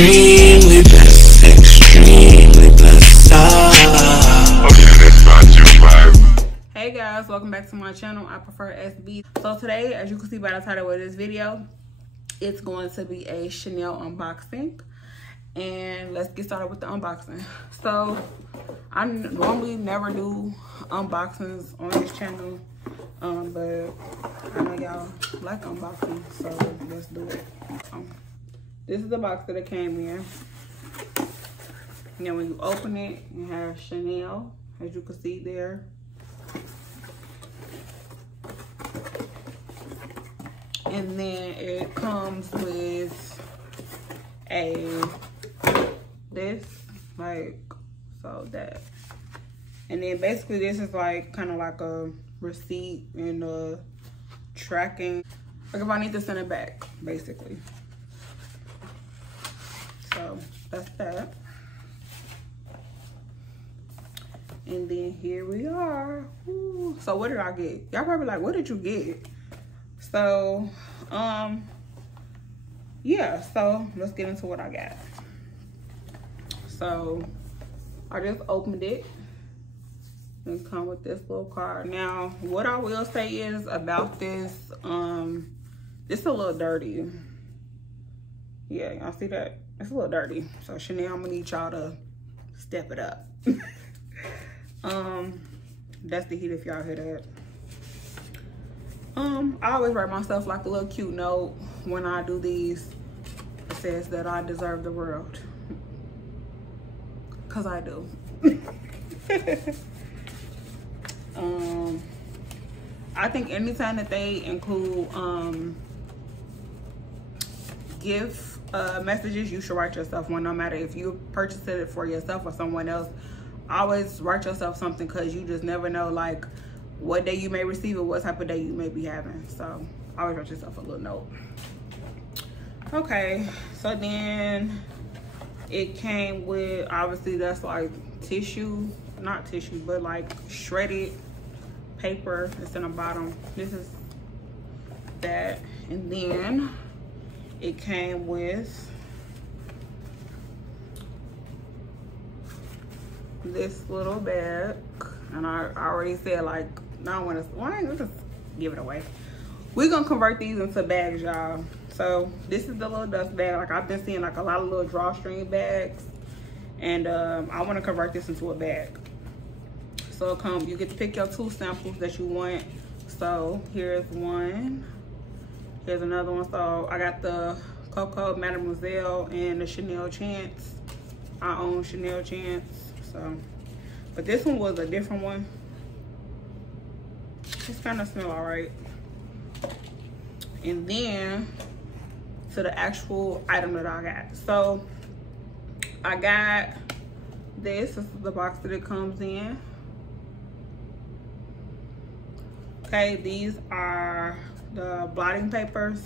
extremely blessed, extremely blessed. Hey guys, welcome back to my channel. I prefer SB. So today, as you can see by the title of this video, it's going to be a Chanel unboxing. And let's get started with the unboxing. So I normally never do unboxings on this channel, but I know y'all like unboxing, so let's do it. This is the box that it came in. And then when you open it, you have Chanel, as you can see there. And then it comes with this, like, so that. And then basically this is like kind of like a receipt and a tracking, like if I need to send it back, basically. So that's that. And then here we are. Ooh. So what did I get? Y'all probably like, what did you get? So yeah, so let's get into what I got. So I just opened it and come with this little card. Now what I will say is about this, it's a little dirty. Yeah, y'all see that? It's a little dirty. So Chanel, I'm gonna need y'all to step it up. That's the heat if y'all hear that. I always write myself like a little cute note when I do these. It says that I deserve the world. Cause I do. I think anytime that they include gift messages, you should write yourself one, no matter if you purchased it for yourself or someone else. Always write yourself something, because you just never know like what day you may receive or what type of day you may be having. So always write yourself a little note. Okay, so then it came with, obviously that's like tissue, not tissue, but like shredded paper. It's in the bottom. This is that. And then it came with this little bag. And I already said, like, I don't want to, well, I ain't gonna just give it away. We're gonna convert these into bags, y'all. So this is the little dust bag. Like, I've been seeing like a lot of little drawstring bags, and I want to convert this into a bag. So you get to pick your 2 samples that you want. So here's one, here's another one. So I got the Coco Mademoiselle and the Chanel Chance. I own Chanel Chance, so. But this one was a different one. It's kind of smell all right. And then to the actual item that I got. So I got this. This is the box that it comes in. Okay, these are the blotting papers.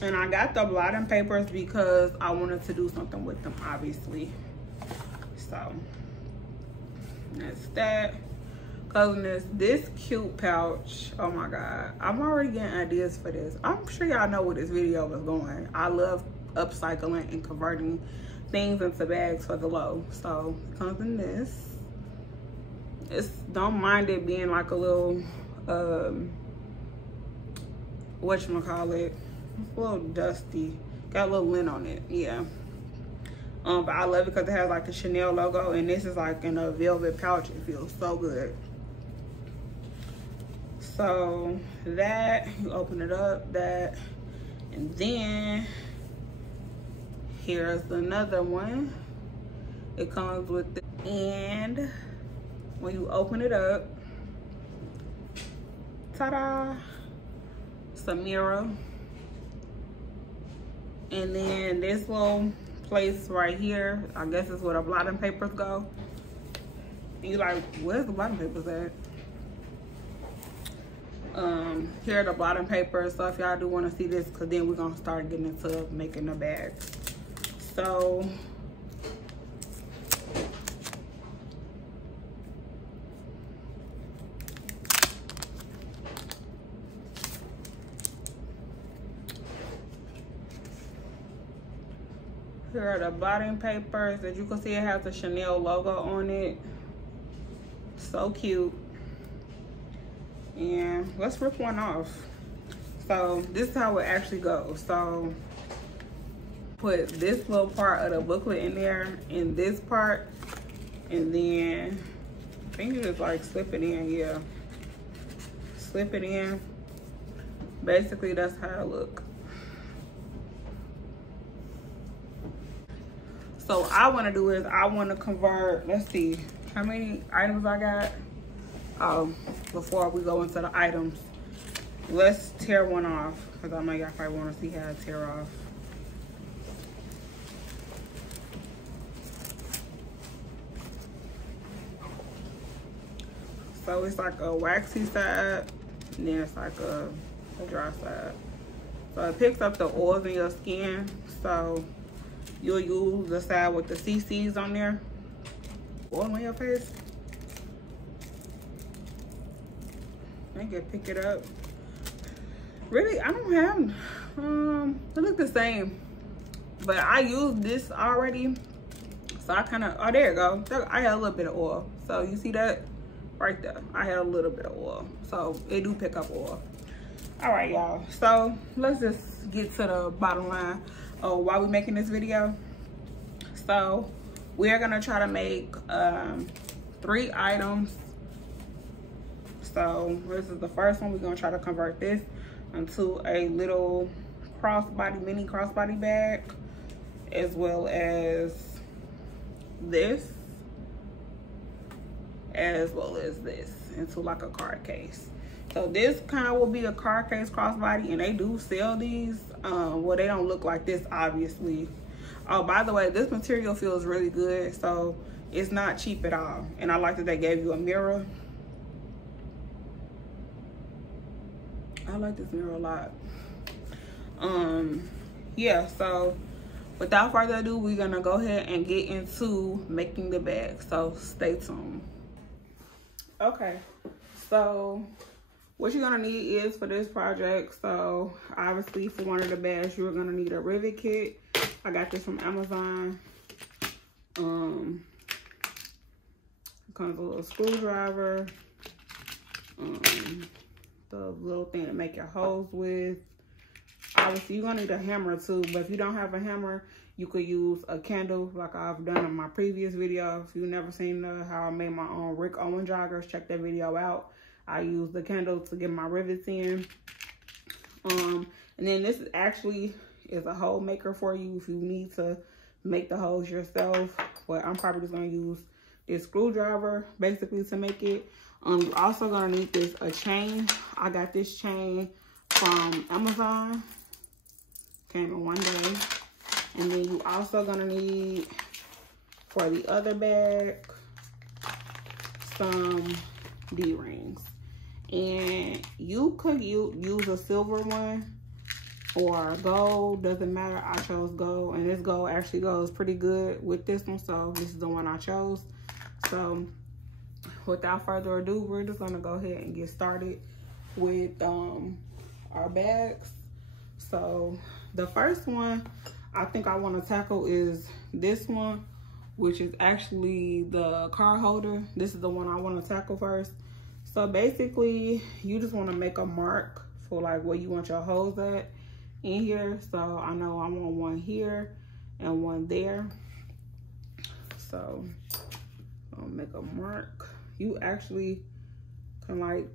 And I got the blotting papers because I wanted to do something with them, obviously. So that's that. Cousin, this cute pouch. Oh my god, I'm already getting ideas for this. I'm sure y'all know where this video was going. I love upcycling and converting things into bags for the low. So it comes in this. It's, don't mind it being like a little whatchamacallit, it's a little dusty, got a little lint on it. Yeah. But I love it because it has like the Chanel logo, and this is like in a velvet pouch. It feels so good. So that, you open it up, that, and then here's another one. It comes with the, and when you open it up, ta-da, it's a mirror. And then this little place right here, I guess is where the blotting papers go. And you're like, where's the blotting papers at? Here are the blotting papers. So if y'all do want to see this, because then we're gonna start getting into making the bags. So Here are the blotting papers. As you can see, it has a Chanel logo on it. So cute. And let's rip one off. So this is how it actually goes. So put this little part of the booklet in there, and this part, and then I think you just like slip it in. Yeah, slip it in. Basically, that's how it look. So I want to do is I want to convert, let's see how many items I got. Before we go into the items, let's tear one off, because I know y'all probably want to see how I tear off. So it's like a waxy side, and then it's like a dry side. So it picks up the oils in your skin. So you'll use the side with the CCs on there. Oil on your face. I can pick it up. Really, I don't have, they look the same. But I used this already. So I kind of, oh, there you go. I had a little bit of oil. So you see that right there? I had a little bit of oil. So it do pick up oil. All right, y'all. So let's just get to the bottom line of why we're making this video. So we are gonna try to make 3 items. So this is the first one. We're gonna try to convert this into a little crossbody, mini crossbody bag, as well as this, as well as this, into like a card case. So this kind of will be a card case crossbody, and they do sell these. Well, they don't look like this, obviously. Oh, by the way, this material feels really good, so it's not cheap at all. And I like that they gave you a mirror. I like this mirror a lot. Yeah, so without further ado, we're gonna go ahead and get into making the bag. So stay tuned. Okay, so what you're gonna need is for this project, so obviously for one of the bags, you're gonna need a rivet kit. I got this from Amazon. Comes a little screwdriver, the little thing to make your holes with. Obviously, you're gonna need a hammer too, but if you don't have a hammer, you could use a candle like I've done in my previous video. If you've never seen how I made my own Rick Owen joggers, check that video out. I use the candle to get my rivets in. And then this is actually a hole maker for you if you need to make the holes yourself. But I'm probably just gonna use this screwdriver basically to make it. You're also gonna need a chain. I got this chain from Amazon. Came in one day. And then you also gonna need, for the other bag, some D-rings. And you could use a silver one or gold, doesn't matter. I chose gold, and this gold actually goes pretty good with this one, so this is the one I chose. So without further ado, we're just gonna go ahead and get started with our bags. So the first one I think I want to tackle is this one, which is actually the card holder. This is the one I want to tackle first. So basically, you just want to make a mark for like where you want your holes at in here. So I know I want one here and one there. So I'll make a mark. You actually can like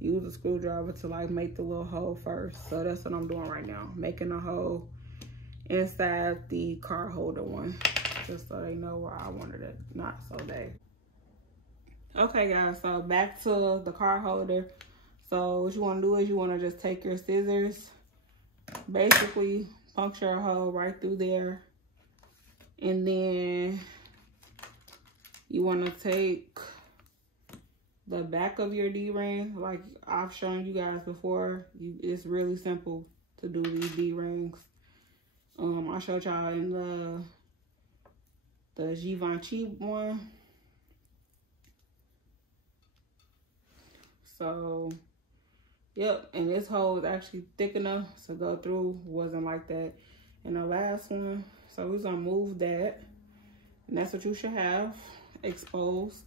use a screwdriver to like make the little hole first. So that's what I'm doing right now, making a hole inside the card holder one, just so they know where I wanted it, not so they. Okay guys, so back to the card holder. So what you want to do is you want to just take your scissors, basically puncture a hole right through there, and then you want to take the back of your D-ring, like I've shown you guys before. It's really simple to do these D-rings. I showed y'all in the Givenchy one. So, yep, and this hole is actually thick enough to go through. Wasn't like that And the last one, so we're gonna move that. And that's what you should have exposed.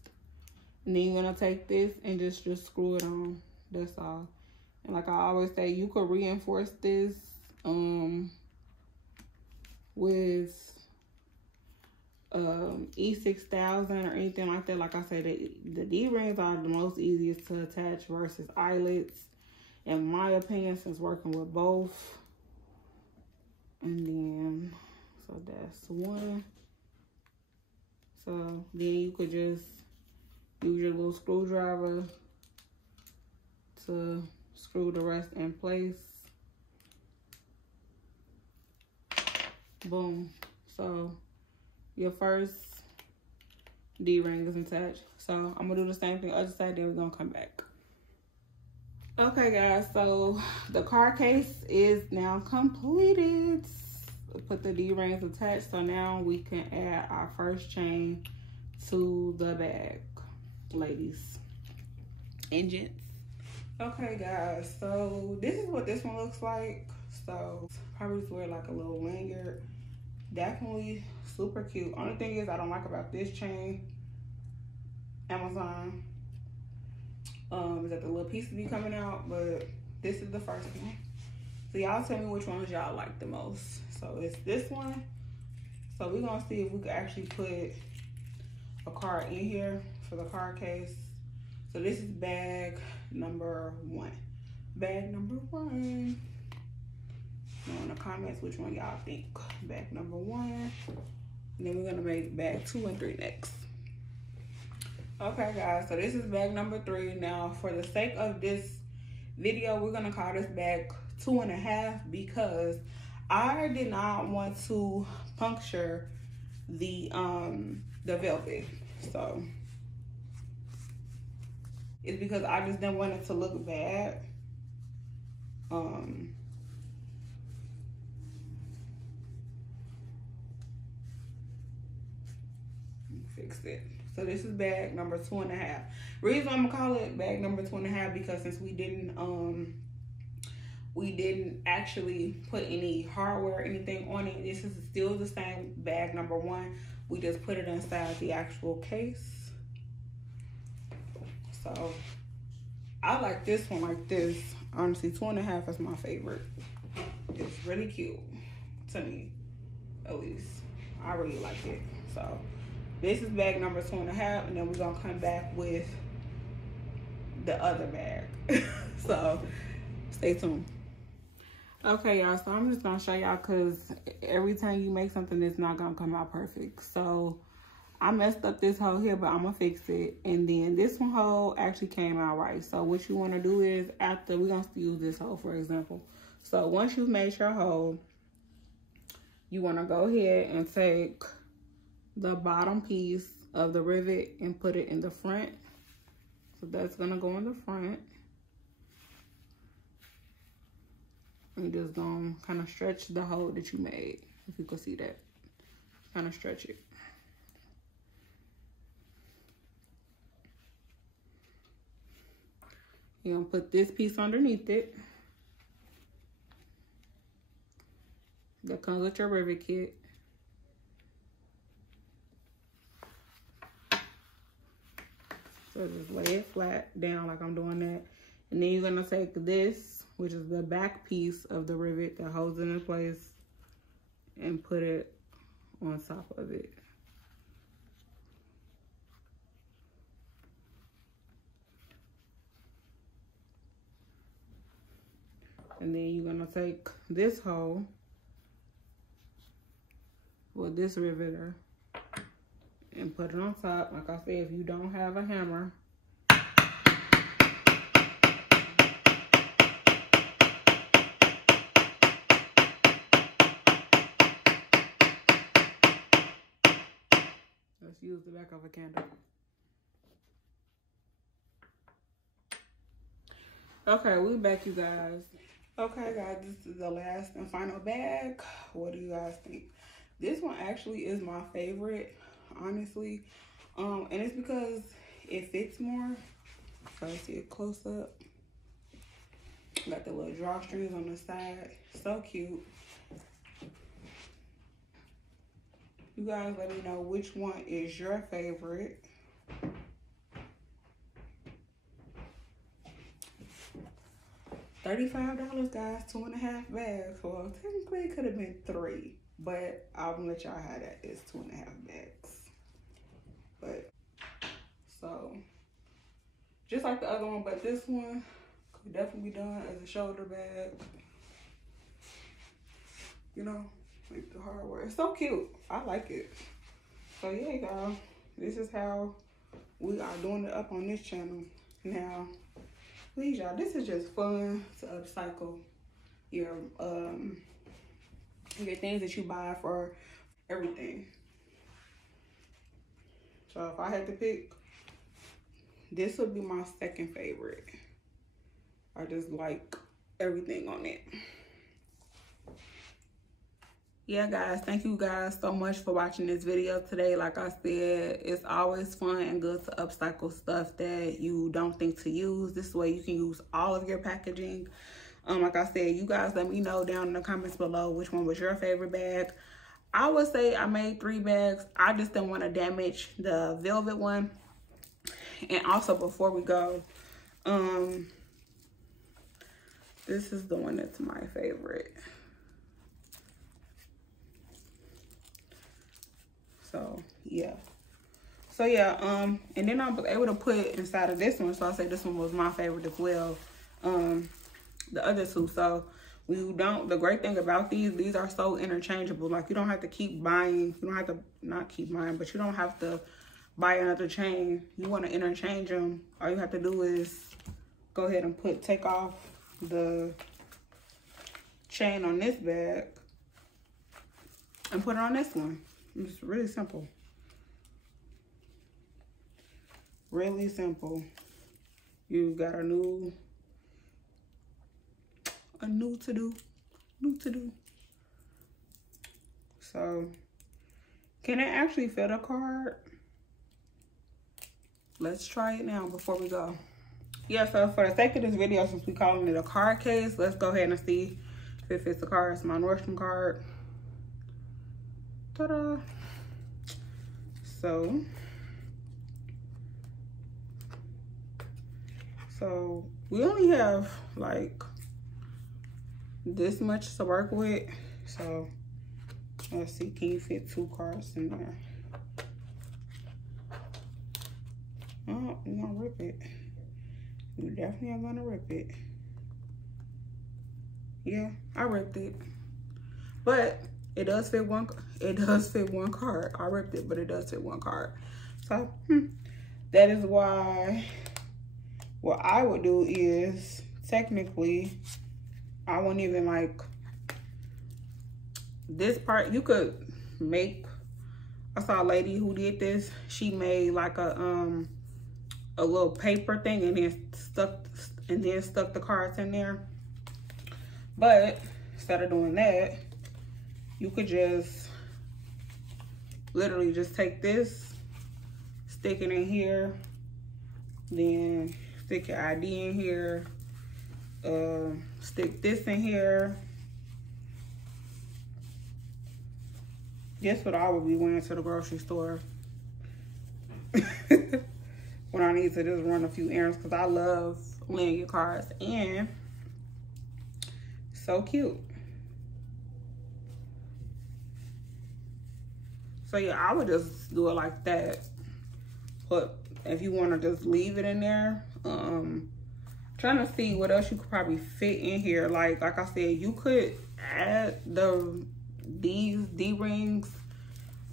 And then you're gonna take this and just screw it on. That's all. And like I always say, you could reinforce this with E6000 or anything like that. Like I said, the D-rings are the most easiest to attach versus eyelets, in my opinion, since working with both. And then, so that's one. So then you could just use your little screwdriver to screw the rest in place. Boom. So your first D-ring is attached. So I'm gonna do the same thing other side, then we're gonna come back. Okay guys, so the card case is now completed. Put the D-rings attached, so now we can add our first chain to the bag, ladies and gents. Okay guys, so this is what this one looks like. So probably just wear like a little lanyard. Definitely super cute. Only thing is I don't like about this chain, Amazon, is that the little pieces be coming out, but this is the first one. So y'all tell me which ones y'all like the most. So it's this one. So we're gonna see if we can actually put a card in here for the card case. So this is bag number 1. Bag number 1. Know in the comments which one y'all think. Bag number 1. And then we're gonna make bag 2 and 3 next. Okay guys, so this is bag number 3. Now for the sake of this video, we're gonna call this bag 2.5 because I did not want to puncture the velvet. So it's because I just didn't want it to look bad. Fix it. So this is bag number 2.5. Reason I'm gonna call it bag number 2.5 because since we didn't actually put any hardware or anything on it, this is still the same bag number 1. We just put it inside the actual case. So I like this one like this. Honestly, 2.5 is my favorite. It's really cute to me, at least. I really like it. So this is bag number 2.5, and then we're gonna come back with the other bag. So stay tuned. Okay y'all, so I'm just gonna show y'all because every time you make something, it's not gonna come out perfect. So I messed up this hole here, but I'm gonna fix it. And then this one hole actually came out right. So what you wanna do is, after, we're gonna use this hole for example. So once you've made your hole, you wanna go ahead and take the bottom piece of the rivet and put it in the front. So that's gonna go in the front. And just gonna kind of stretch the hole that you made, if you can see that. Kind of stretch it. You're gonna put this piece underneath it. That comes with your rivet kit. So just lay it flat down like I'm doing that. And then you're gonna take this, which is the back piece of the rivet that holds it in place, and put it on top of it. And then you're gonna take this hole with this riveter and put it on top. Like I said, if you don't have a hammer, let's use the back of a candle. Okay, we back, you guys. Okay guys, this is the last and final bag. What do you guys think? This one actually is my favorite, honestly. And it's because it fits more. So I see it close up. Got the little drawstrings on the side. So cute. You guys let me know which one is your favorite. $35, guys, 2.5 bags. Well, technically it could have been 3, but I'll let y'all have that. It's 2.5 bags. But so just like the other one, but this one could definitely be done as a shoulder bag. You know, like the hardware. It's so cute. I like it. So yeah, y'all, this is how we are doing it up on this channel. Now, please, y'all, this is just fun to upcycle your things that you buy for everything. So if I had to pick, this would be my second favorite. I just like everything on it. Yeah, guys, thank you guys so much for watching this video today. Like I said, it's always fun and good to upcycle stuff that you don't think to use. This way you can use all of your packaging. Like I said, you guys let me know down in the comments below which one was your favorite bag. I would say I made 3 bags. I just didn't want to damage the velvet one. And also, before we go, this is the one that's my favorite. So yeah, and then I was able to put inside of this one, so I say this one was my favorite as well. The other two, so the great thing about these are so interchangeable. Like, you don't have to keep buying, you don't have to not keep buying, but you don't have to buy another chain. You want to interchange them, all you have to do is go ahead and take off the chain on this bag and put it on this one. It's really simple. Really simple. You got a new to do. So, can it actually fit a card? Let's try it now before we go. Yeah, so for the sake of this video, since we calling it a card case, let's go ahead and see if it fits the card. It's my Nordstrom card. Ta-da. So we only have like this much to work with. So let's see, can you fit 2 cards in there? Oh, you're gonna rip it. You definitely are gonna rip it. Yeah, I ripped it. But it does fit one card. I ripped it, but it does fit 1 card. So that is why what I would do is, technically, I wouldn't even like this part. You could make, I saw a lady who did this. She made like a little paper thing and then stuck the cards in there. But instead of doing that, you could just literally just take this, stick it in here, then stick your ID in here, stick this in here. Guess what I would be wearing to the grocery store when I need to just run a few errands, because I love laying your cards, and so cute. So yeah, I would just do it like that. But if you want to just leave it in there, trying to see what else you could probably fit in here. Like I said, you could add these D-rings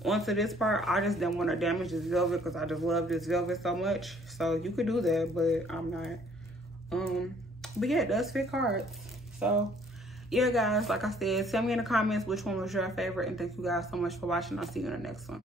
onto this part. I just didn't want to damage this velvet because I just love this velvet so much. So you could do that, but I'm not. But yeah, it does fit cards. So yeah, guys, like I said, tell me in the comments which one was your favorite, and thank you guys so much for watching. I'll see you in the next one.